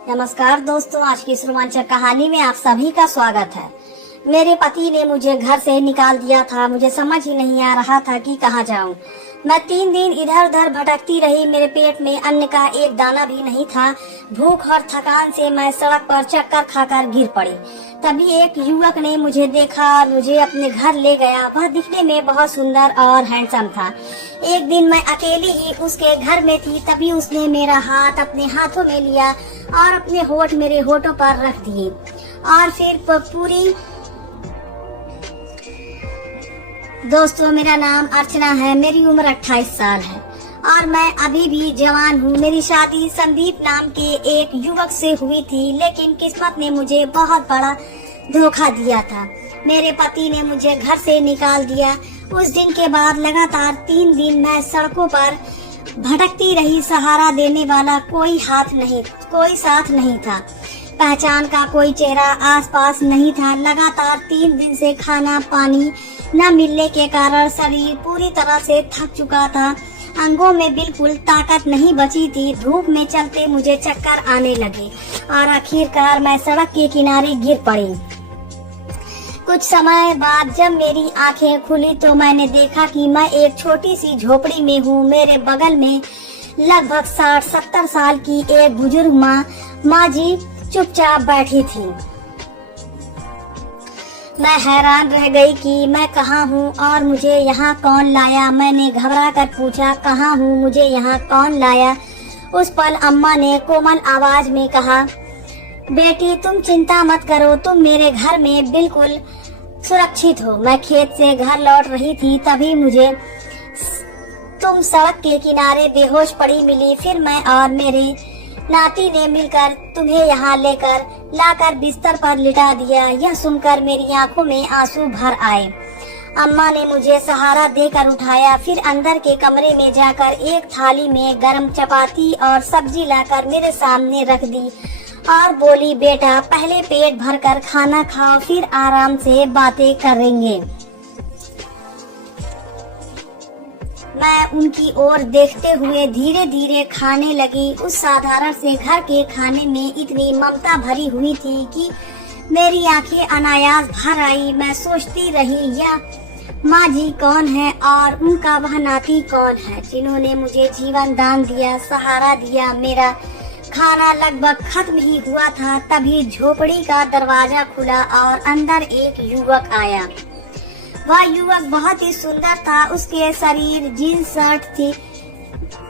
नमस्कार दोस्तों, आज की इस रोमांचक कहानी में आप सभी का स्वागत है। मेरे पति ने मुझे घर से निकाल दिया था। मुझे समझ ही नहीं आ रहा था कि कहाँ जाऊं। मैं 3 दिन इधर उधर भटकती रही। मेरे पेट में अन्न का एक दाना भी नहीं था। भूख और थकान से मैं सड़क पर चक्कर खाकर गिर पड़ी। तभी एक युवक ने मुझे देखा और मुझे अपने घर ले गया। वह दिखने में बहुत सुंदर और हैंडसम था। एक दिन मैं अकेली ही उसके घर में थी, तभी उसने मेरा हाथ अपने हाथों में लिया और अपने होठ मेरे होठों पर रख दिए और फिर पूरी। दोस्तों, मेरा नाम अर्चना है। मेरी उम्र 28 साल है और मैं अभी भी जवान हूँ। मेरी शादी संदीप नाम के एक युवक से हुई थी, लेकिन किस्मत ने मुझे बहुत बड़ा धोखा दिया था। मेरे पति ने मुझे घर से निकाल दिया। उस दिन के बाद लगातार 3 दिन मैं सड़कों पर भटकती रही। सहारा देने वाला कोई साथ नहीं था। पहचान का कोई चेहरा आसपास नहीं था। लगातार 3 दिन से खाना पानी न मिलने के कारण शरीर पूरी तरह से थक चुका था। अंगों में बिल्कुल ताकत नहीं बची थी। धूप में चलते मुझे चक्कर आने लगे और आखिरकार मैं सड़क के किनारे गिर पड़ी। कुछ समय बाद जब मेरी आंखें खुली तो मैंने देखा कि मैं एक छोटी सी झोपड़ी में हूँ। मेरे बगल में लगभग 60-70 साल की एक बुजुर्ग माँ जी चुपचाप बैठी थी। मैं हैरान रह गई कि मैं कहाँ हूँ और मुझे यहाँ कौन लाया। मैंने घबरा कर पूछा, कहाँ हूँ, मुझे यहाँ कौन लाया। उस पल अम्मा ने कोमल आवाज में कहा, बेटी तुम चिंता मत करो, तुम मेरे घर में बिल्कुल सुरक्षित हो। मैं खेत से घर लौट रही थी, तभी मुझे तुम सड़क के किनारे बेहोश पड़ी मिली। फिर मैं और मेरे नाती ने मिलकर तुम्हें यहाँ लाकर बिस्तर पर लिटा दिया। यह सुनकर मेरी आंखों में आंसू भर आए। अम्मा ने मुझे सहारा देकर उठाया, फिर अंदर के कमरे में जाकर एक थाली में गर्म चपाती और सब्जी लाकर मेरे सामने रख दी और बोली, बेटा पहले पेट भरकर खाना खाओ, फिर आराम से बातें करेंगे। मैं उनकी ओर देखते हुए धीरे धीरे खाने लगी। उस साधारण से घर के खाने में इतनी ममता भरी हुई थी कि मेरी आंखें अनायास भर आई। मैं सोचती रही, यह माँ जी कौन है और उनका वह नाती कौन है जिन्होंने मुझे जीवन दान दिया, सहारा दिया। मेरा खाना लगभग खत्म ही हुआ था, तभी झोपड़ी का दरवाजा खुला और अंदर एक युवक आया। वह युवक बहुत ही सुंदर था। उसके शरीर जींस शर्ट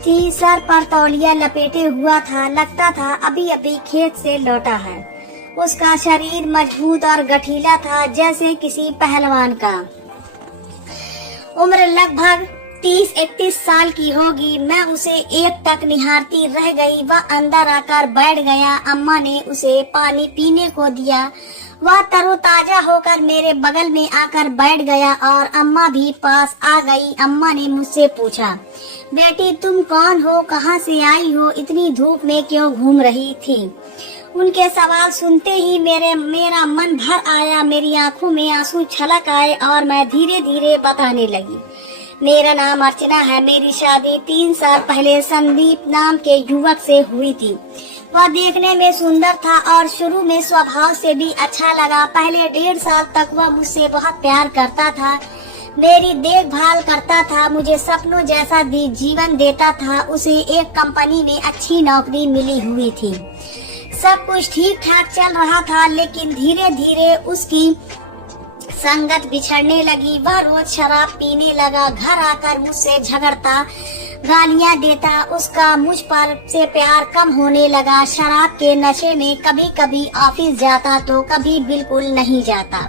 थी, सर पर तौलिया लपेटे हुआ था। लगता था अभी अभी खेत से लौटा है। उसका शरीर मजबूत और गठीला था, जैसे किसी पहलवान का। उम्र लगभग 30-31 साल की होगी। मैं उसे एकटक निहारती रह गई। वह अंदर आकर बैठ गया। अम्मा ने उसे पानी पीने को दिया। वह तरोताजा होकर मेरे बगल में आकर बैठ गया और अम्मा भी पास आ गई। अम्मा ने मुझसे पूछा, बेटी तुम कौन हो, कहाँ से आई हो, इतनी धूप में क्यों घूम रही थी। उनके सवाल सुनते ही मेरा मन भर आया। मेरी आंखों में आंसू छलक आए और मैं धीरे धीरे बताने लगी, मेरा नाम अर्चना है। मेरी शादी 3 साल पहले संदीप नाम के युवक से हुई थी। वह देखने में सुंदर था और शुरू में स्वभाव से भी अच्छा लगा। पहले 1.5 साल तक वह मुझसे बहुत प्यार करता था, मेरी देखभाल करता था, मुझे सपनों जैसा जीवन देता था। उसे एक कंपनी में अच्छी नौकरी मिली हुई थी। सब कुछ ठीक ठाक चल रहा था, लेकिन धीरे धीरे उसकी संगत बिछड़ने लगी। वह रोज शराब पीने लगा। घर आकर मुझसे झगड़ता, गालियां देता। उसका मुझ पर से प्यार कम होने लगा। शराब के नशे में कभी कभी ऑफिस जाता तो कभी बिल्कुल नहीं जाता।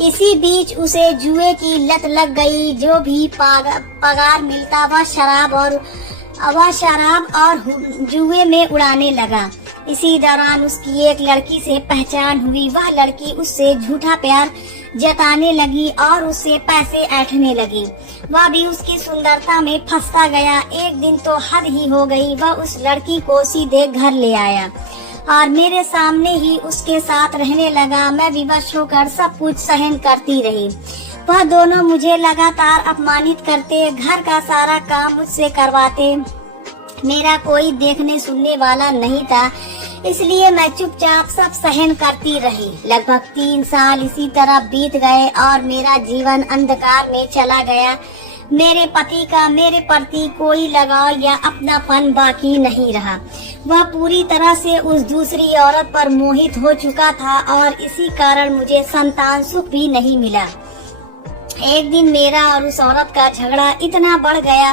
इसी बीच उसे जुए की लत लग गई। जो भी पगार मिलता वह शराब और जुए में उड़ाने लगा। इसी दौरान उसकी एक लड़की से पहचान हुई। वह लड़की उससे झूठा प्यार जताने लगी और उससे पैसे ऐंठने लगी। वह भी उसकी सुंदरता में फंसता गया। एक दिन तो हद ही हो गई। वह उस लड़की को सीधे घर ले आया और मेरे सामने ही उसके साथ रहने लगा। मैं विवश होकर सब कुछ सहन करती रही। वह दोनों मुझे लगातार अपमानित करते, घर का सारा काम मुझसे करवाते। मेरा कोई देखने सुनने वाला नहीं था। इसलिए मैं चुपचाप सब सहन करती रही। लगभग 3 साल इसी तरह बीत गए और मेरा जीवन अंधकार में चला गया। मेरे पति का मेरे प्रति कोई लगाव या अपनापन बाकी नहीं रहा। वह पूरी तरह से उस दूसरी औरत पर मोहित हो चुका था और इसी कारण मुझे संतान सुख भी नहीं मिला। एक दिन मेरा और उस औरत का झगड़ा इतना बढ़ गया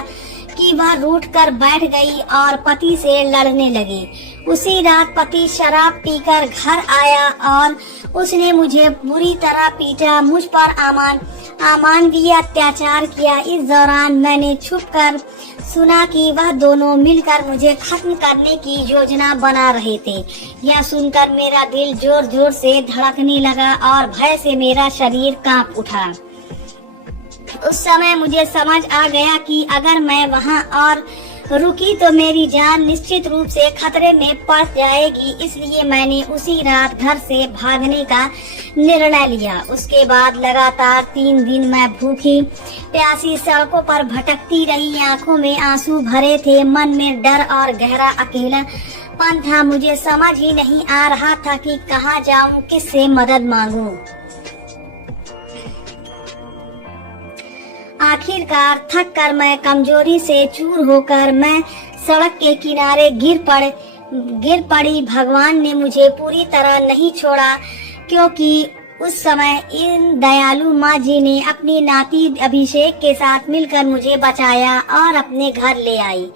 कि वह रूठ कर बैठ गई और पति से लड़ने लगी। उसी रात पति शराब पीकर घर आया और उसने मुझे बुरी तरह पीटा, मुझ पर अमानवीय अत्याचार किया। इस दौरान मैंने छुपकर सुना कि वह दोनों मिलकर मुझे खत्म करने की योजना बना रहे थे। यह सुनकर मेरा दिल जोर जोर से धड़कने लगा और भय से मेरा शरीर कांप उठा। उस समय मुझे समझ आ गया कि अगर मैं वहां और रुकी तो मेरी जान निश्चित रूप से खतरे में पड़ जाएगी। इसलिए मैंने उसी रात घर से भागने का निर्णय लिया। उसके बाद लगातार 3 दिन मैं भूखी प्यासी सड़कों पर भटकती रही। आंखों में आंसू भरे थे, मन में डर और गहरा अकेलापन था। मुझे समझ ही नहीं आ रहा था कि कहाँ जाऊं, किससे मदद मांगूं। आखिरकार थक कर मैं कमजोरी से चूर होकर मैं सड़क के किनारे गिर पड़ी। भगवान ने मुझे पूरी तरह नहीं छोड़ा, क्योंकि उस समय इन दयालु माँ जी ने अपनी नाती अभिषेक के साथ मिलकर मुझे बचाया और अपने घर ले आई।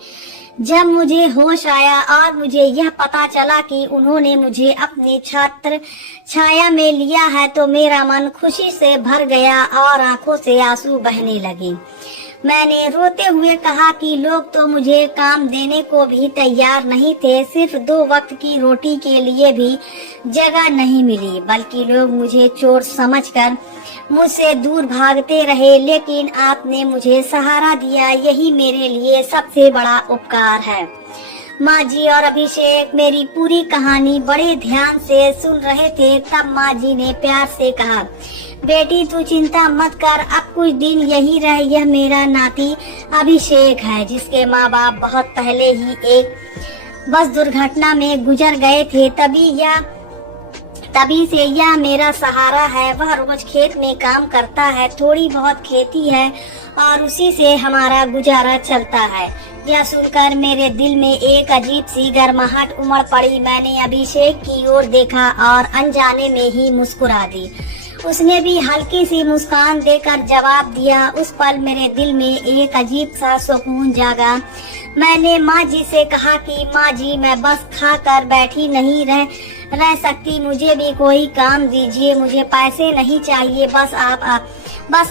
जब मुझे होश आया और मुझे यह पता चला कि उन्होंने मुझे अपने छत्र छाया में लिया है, तो मेरा मन खुशी से भर गया और आंखों से आंसू बहने लगे। मैंने रोते हुए कहा कि लोग तो मुझे काम देने को भी तैयार नहीं थे। सिर्फ 2 वक्त की रोटी के लिए भी जगह नहीं मिली, बल्कि लोग मुझे चोर समझकर मुझसे दूर भागते रहे। लेकिन आपने मुझे सहारा दिया, यही मेरे लिए सबसे बड़ा उपकार है। माँ जी और अभिषेक मेरी पूरी कहानी बड़े ध्यान से सुन रहे थे। तब माँ जी ने प्यार से कहा, बेटी तू चिंता मत कर, अब कुछ दिन यही रह। यह मेरा नाती अभिषेक है, जिसके माँ बाप बहुत पहले ही एक बस दुर्घटना में गुजर गए थे। तभी से यह मेरा सहारा है। वह रोज खेत में काम करता है, थोड़ी बहुत खेती है और उसी से हमारा गुजारा चलता है। यह सुनकर मेरे दिल में एक अजीब सी गर्माहट उमड़ पड़ी। मैंने अभिषेक की ओर देखा और अनजाने में ही मुस्कुरा दी। उसने भी हल्की सी मुस्कान देकर जवाब दिया। उस पल मेरे दिल में एक अजीब सा सुकून जागा। मैंने माँ जी से कहा कि माँ जी, मैं बस खा कर बैठी नहीं रह सकती, मुझे भी कोई काम दीजिए। मुझे पैसे नहीं चाहिए, बस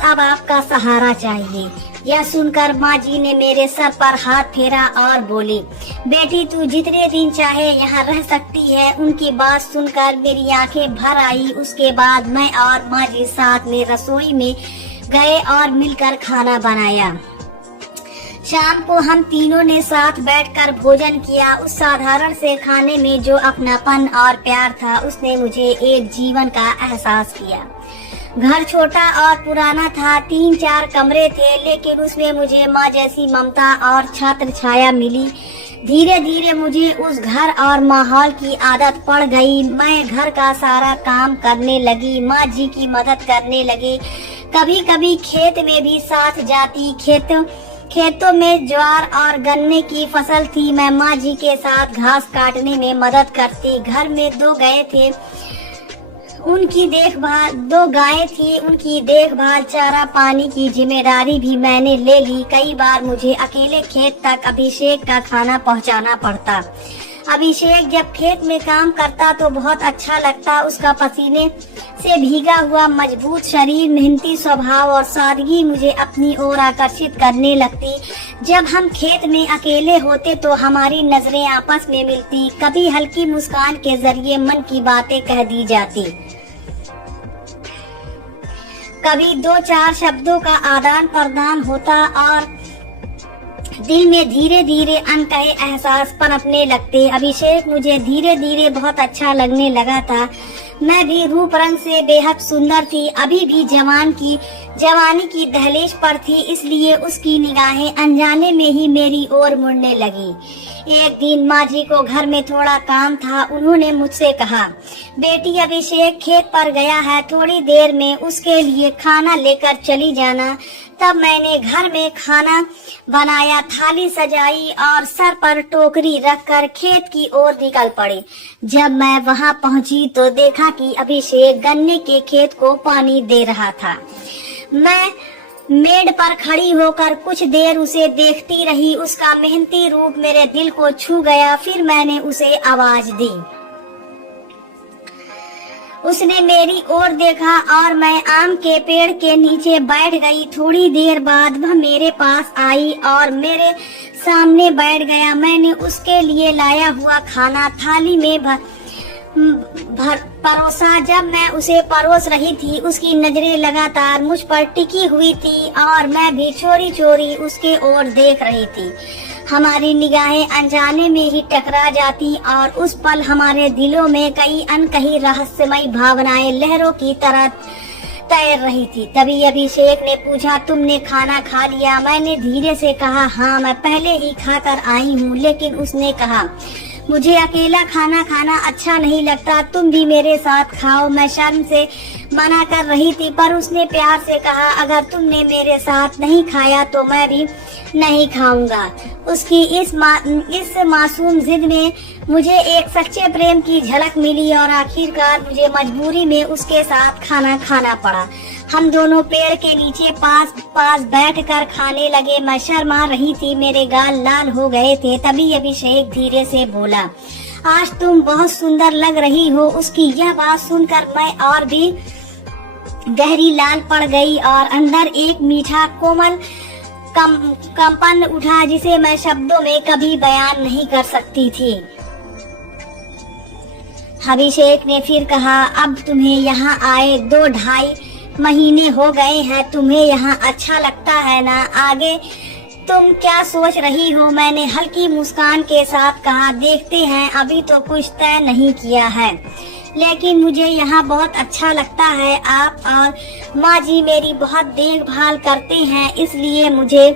अब आपका सहारा चाहिए। यह सुनकर माँ जी ने मेरे सर पर हाथ फेरा और बोली, बेटी तू जितने दिन चाहे यहाँ रह सकती है। उनकी बात सुनकर मेरी आंखें भर आई। उसके बाद मैं और माँ जी साथ में रसोई में गए और मिलकर खाना बनाया। शाम को हम तीनों ने साथ बैठकर भोजन किया। उस साधारण से खाने में जो अपनापन और प्यार था, उसने मुझे एक जीवन का एहसास किया। घर छोटा और पुराना था, 3-4 कमरे थे, लेकिन उसमें मुझे माँ जैसी ममता और छत्र छाया मिली। धीरे धीरे मुझे उस घर और माहौल की आदत पड़ गई। मैं घर का सारा काम करने लगी, माँ जी की मदद करने लगी। कभी कभी खेत में भी साथ जाती। खेतों में ज्वार और गन्ने की फसल थी। मैं माँ जी के साथ घास काटने में मदद करती। घर में 2 गायें थी, उनकी देखभाल, चारा पानी की जिम्मेदारी भी मैंने ले ली। कई बार मुझे अकेले खेत तक अभिषेक का खाना पहुंचाना पड़ता। अभिषेक जब खेत में काम करता तो बहुत अच्छा लगता। उसका पसीने से भीगा हुआ मजबूत शरीर, मेहनती स्वभाव और सादगी मुझे अपनी ओर आकर्षित करने लगती। जब हम खेत में अकेले होते तो हमारी नजरें आपस में मिलती। कभी हल्की मुस्कान के जरिए मन की बातें कह दी जाती, कभी 2-4 शब्दों का आदान प्रदान होता और दिल में धीरे धीरे अनकहे एहसास पनपने लगते। अभिषेक मुझे धीरे धीरे बहुत अच्छा लगने लगा था। मैं भी रूप रंग से बेहद सुंदर थी, अभी भी जवानी की दहलीज पर थी, इसलिए उसकी निगाहें अनजाने में ही मेरी ओर मुड़ने लगी। एक दिन माँ जी को घर में थोड़ा काम था। उन्होंने मुझसे कहा, बेटी अभिषेक खेत पर गया है, थोड़ी देर में उसके लिए खाना लेकर चली जाना। तब मैंने घर में खाना बनाया, थाली सजाई और सर पर टोकरी रखकर खेत की ओर निकल पड़ी। जब मैं वहां पहुंची तो देखा कि अभिषेक गन्ने के खेत को पानी दे रहा था। मैं मेड़ पर खड़ी होकर कुछ देर उसे देखती रही। उसका मेहनती रूप मेरे दिल को छू गया। फिर मैंने उसे आवाज दी। उसने मेरी ओर देखा और मैं आम के पेड़ के नीचे बैठ गई। थोड़ी देर बाद वह मेरे पास आई और मेरे सामने बैठ गया। मैंने उसके लिए लाया हुआ खाना थाली में परोसा। जब मैं उसे परोस रही थी, उसकी नजरें लगातार मुझ पर टिकी हुई थी और मैं भी चोरी चोरी उसके ओर देख रही थी। हमारी निगाहें अनजाने में ही टकरा जाती और उस पल हमारे दिलों में कई अनकही रहस्यमय भावनाएं लहरों की तरह तैर रही थी। तभी अभिषेक ने पूछा, तुमने खाना खा लिया? मैंने धीरे से कहा, हाँ, मैं पहले ही खाकर आई हूँ। लेकिन उसने कहा, मुझे अकेला खाना खाना अच्छा नहीं लगता, तुम भी मेरे साथ खाओ। मैं शर्म से मना कर रही थी, पर उसने प्यार से कहा, अगर तुमने मेरे साथ नहीं खाया तो मैं भी नहीं खाऊंगा। उसकी इस मासूम जिद में मुझे एक सच्चे प्रेम की झलक मिली और आखिरकार मुझे मजबूरी में उसके साथ खाना खाना पड़ा। हम दोनों पेड़ के नीचे पास पास बैठकर खाने लगे। मैं शर्मा रही थी, मेरे गाल लाल हो गए थे। तभी अभिषेक धीरे से बोला, आज तुम बहुत सुंदर लग रही हो। उसकी यह बात सुनकर मैं और भी गहरी लाल पड़ गई और अंदर एक मीठा कोमल कंपन उठा, जिसे मैं शब्दों में कभी बयान नहीं कर सकती थी। अभिषेक ने फिर कहा, अब तुम्हें यहाँ आए 2-2.5 महीने हो गए हैं, तुम्हें यहाँ अच्छा लगता है ना? आगे तुम क्या सोच रही हो? मैंने हल्की मुस्कान के साथ कहा, देखते हैं, अभी तो कुछ तय नहीं किया है, लेकिन मुझे यहाँ बहुत अच्छा लगता है। आप और माँ जी मेरी बहुत देखभाल करते हैं, इसलिए मुझे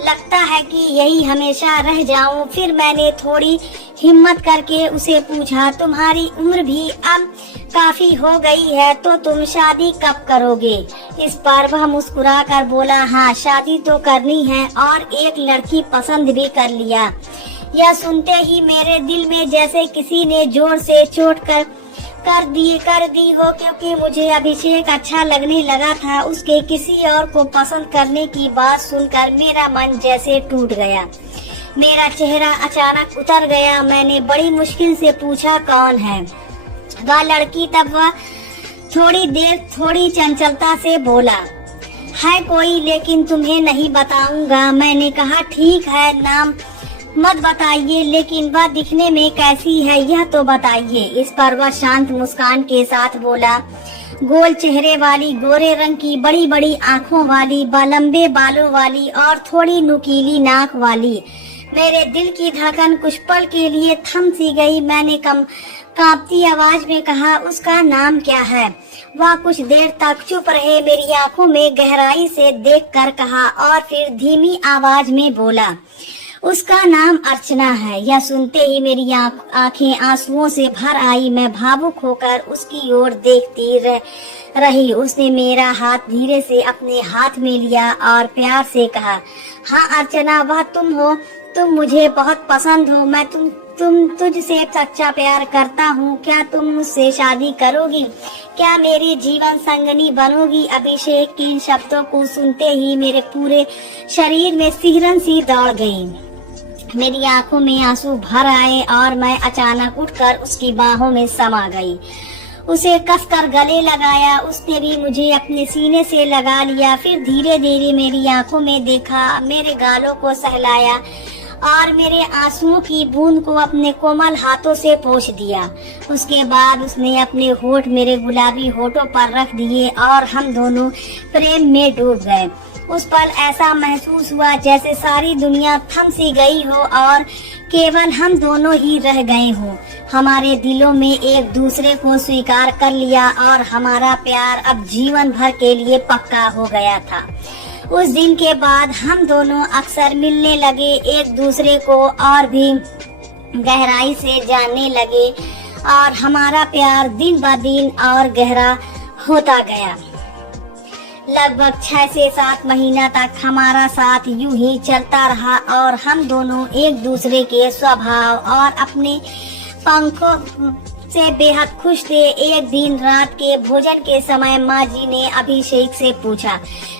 लगता है कि यही हमेशा रह जाऊं। फिर मैंने थोड़ी हिम्मत करके उसे पूछा, तुम्हारी उम्र भी अब काफी हो गई है, तो तुम शादी कब करोगे? इस पर वह मुस्कुरा कर बोला, हाँ, शादी तो करनी है और एक लड़की पसंद भी कर लिया। यह सुनते ही मेरे दिल में जैसे किसी ने जोर से चोट कर दी हो, क्योंकि मुझे अभिषेक अच्छा लगने लगा था। उसके किसी और को पसंद करने की बात सुनकर मेरा मन जैसे टूट गया। मेरा चेहरा अचानक उतर गया। मैंने बड़ी मुश्किल से पूछा, कौन है वह लड़की? तब वह थोड़ी चंचलता से बोला, है कोई, लेकिन तुम्हें नहीं बताऊंगा। मैंने कहा, ठीक है, नाम मत बताइए, लेकिन वह दिखने में कैसी है यह तो बताइए। इस पर वह शांत मुस्कान के साथ बोला, गोल चेहरे वाली, गोरे रंग की, बड़ी बड़ी आँखों वाली, लंबे बालों वाली और थोड़ी नुकीली नाक वाली। मेरे दिल की धड़कन कुछ पल के लिए थम सी गई। मैंने कांपती आवाज में कहा, उसका नाम क्या है? वह कुछ देर तक चुप रहे, मेरी आंखों में गहराई से देखकर कहा और फिर धीमी आवाज में बोला, उसका नाम अर्चना है। यह सुनते ही मेरी आंखें आंसुओं से भर आई। मैं भावुक होकर उसकी ओर देखती रही। उसने मेरा हाथ धीरे से अपने हाथ में लिया और प्यार से कहा, हाँ अर्चना, वह तुम हो। तुम मुझे बहुत पसंद हो। मैं तुझसे सच्चा प्यार करता हूँ। क्या तुम मुझसे शादी करोगी? क्या मेरी जीवन संगनी बनोगी? अभिषेक के इन शब्दों को सुनते ही मेरे पूरे शरीर में सिहरन सी दौड़ गई। मेरी आंखों में आंसू भर आए और मैं अचानक उठकर उसकी बाहों में समा गई। उसे कसकर गले लगाया। उसने भी मुझे अपने सीने से लगा लिया। फिर धीरे धीरे मेरी आंखों में देखा, मेरे गालों को सहलाया और मेरे आंसुओं की बूंद को अपने कोमल हाथों से पोंछ दिया। उसके बाद उसने अपने होठ मेरे गुलाबी होठों पर रख दिए और हम दोनों प्रेम में डूब गए। उस पल ऐसा महसूस हुआ जैसे सारी दुनिया थम सी गई हो और केवल हम दोनों ही रह गए हो। हमारे दिलों में एक दूसरे को स्वीकार कर लिया और हमारा प्यार अब जीवन भर के लिए पक्का हो गया था। उस दिन के बाद हम दोनों अक्सर मिलने लगे, एक दूसरे को और भी गहराई से जानने लगे और हमारा प्यार दिन ब दिन और गहरा होता गया। लगभग 6 से 7 महीना तक हमारा साथ यूं ही चलता रहा और हम दोनों एक दूसरे के स्वभाव और अपने पंखों से बेहद खुश थे। एक दिन रात के भोजन के समय माँ जी ने अभिषेक से पूछा,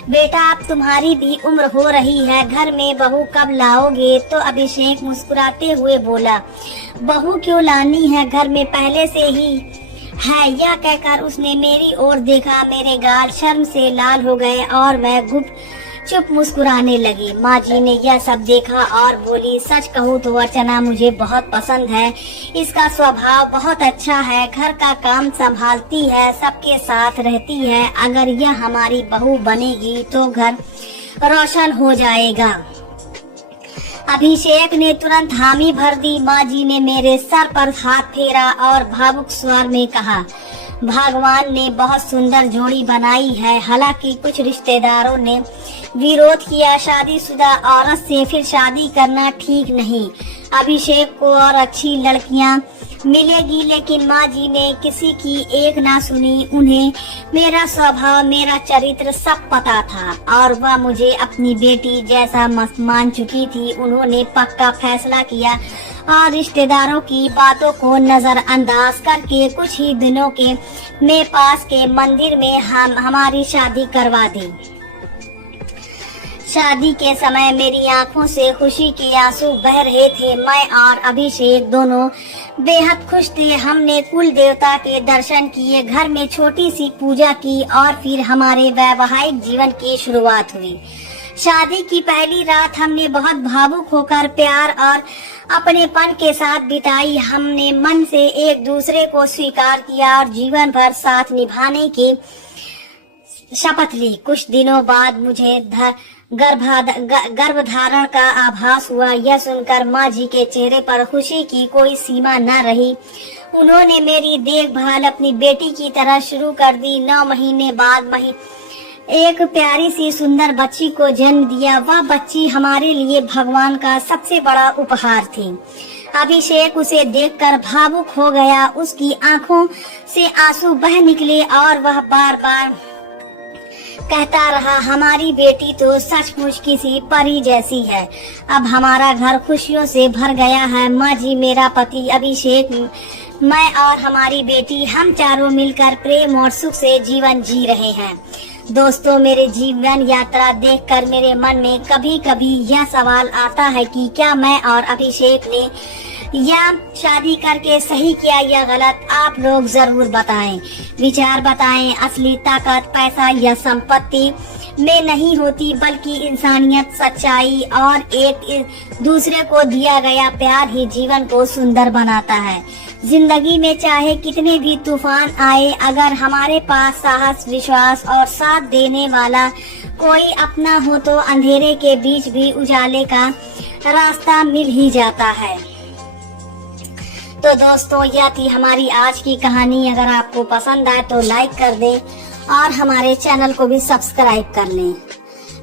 बेटा अब तुम्हारी भी उम्र हो रही है, घर में बहू कब लाओगे? तो अभिषेक मुस्कुराते हुए बोला, बहू क्यों लानी है, घर में पहले से ही है। यह कहकर उसने मेरी ओर देखा। मेरे गाल शर्म से लाल हो गए और मैं चुप मुस्कुराने लगी। माँ जी ने यह सब देखा और बोली, सच कहूँ तो अर्चना मुझे बहुत पसंद है। इसका स्वभाव बहुत अच्छा है, घर का काम संभालती है, सबके साथ रहती है। अगर यह हमारी बहू बनेगी तो घर रोशन हो जाएगा। अभिषेक ने तुरंत हामी भर दी। माँ जी ने मेरे सर पर हाथ फेरा और भावुक स्वर में कहा, भगवान ने बहुत सुंदर जोड़ी बनाई है। हालांकि कुछ रिश्तेदारों ने विरोध किया, शादीशुदा औरत से फिर शादी करना ठीक नहीं। अभिषेक को और अच्छी लड़कियां मिलेगी, लेकिन माँ जी ने किसी की एक ना सुनी। उन्हें मेरा स्वभाव, मेरा चरित्र सब पता था और वह मुझे अपनी बेटी जैसा मान चुकी थी। उन्होंने पक्का फैसला किया और रिश्तेदारों की बातों को नजरअंदाज करके कुछ ही दिनों के में पास के मंदिर में हमारी शादी करवा दी। शादी के समय मेरी आंखों से खुशी के आंसू बह रहे थे। मैं और अभिषेक दोनों बेहद खुश थे। हमने कुल देवता के दर्शन किए, घर में छोटी सी पूजा की और फिर हमारे वैवाहिक जीवन की शुरुआत हुई। शादी की पहली रात हमने बहुत भावुक होकर प्यार और अपनेपन के साथ बिताई। हमने मन से एक दूसरे को स्वीकार किया और जीवन भर साथ निभाने की शपथ ली। कुछ दिनों बाद मुझे गर्भधारण का आभास हुआ। यह सुनकर माँ जी के चेहरे पर खुशी की कोई सीमा न रही। उन्होंने मेरी देखभाल अपनी बेटी की तरह शुरू कर दी। 9 महीने बाद एक प्यारी सी सुंदर बच्ची को जन्म दिया। वह बच्ची हमारे लिए भगवान का सबसे बड़ा उपहार थी। अभिषेक उसे देखकर भावुक हो गया। उसकी आंखों से आंसू बह निकले और वह बार बार कहता रहा, हमारी बेटी तो सचमुच किसी परी जैसी है। अब हमारा घर खुशियों से भर गया है। माँ जी, मेरा पति अभिषेक, मैं और हमारी बेटी, हम चारों मिलकर प्रेम और सुख से जीवन जी रहे हैं। दोस्तों, मेरे जीवन यात्रा देखकर मेरे मन में कभी कभी यह सवाल आता है कि क्या मैं और अभिषेक ने या शादी करके सही किया या गलत। आप लोग जरूर बताएं, विचार बताएं। असली ताकत पैसा या संपत्ति में नहीं होती, बल्कि इंसानियत, सच्चाई और एक दूसरे को दिया गया प्यार ही जीवन को सुंदर बनाता है। जिंदगी में चाहे कितने भी तूफान आए, अगर हमारे पास साहस, विश्वास और साथ देने वाला कोई अपना हो तो अंधेरे के बीच भी उजाले का रास्ता मिल ही जाता है। तो दोस्तों, यह थी हमारी आज की कहानी। अगर आपको पसंद आए तो लाइक कर दें और हमारे चैनल को भी सब्सक्राइब कर लें।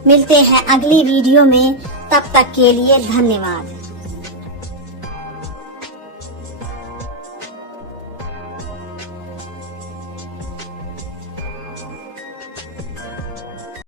मिलते हैं अगली वीडियो में, तब तक के लिए धन्यवाद।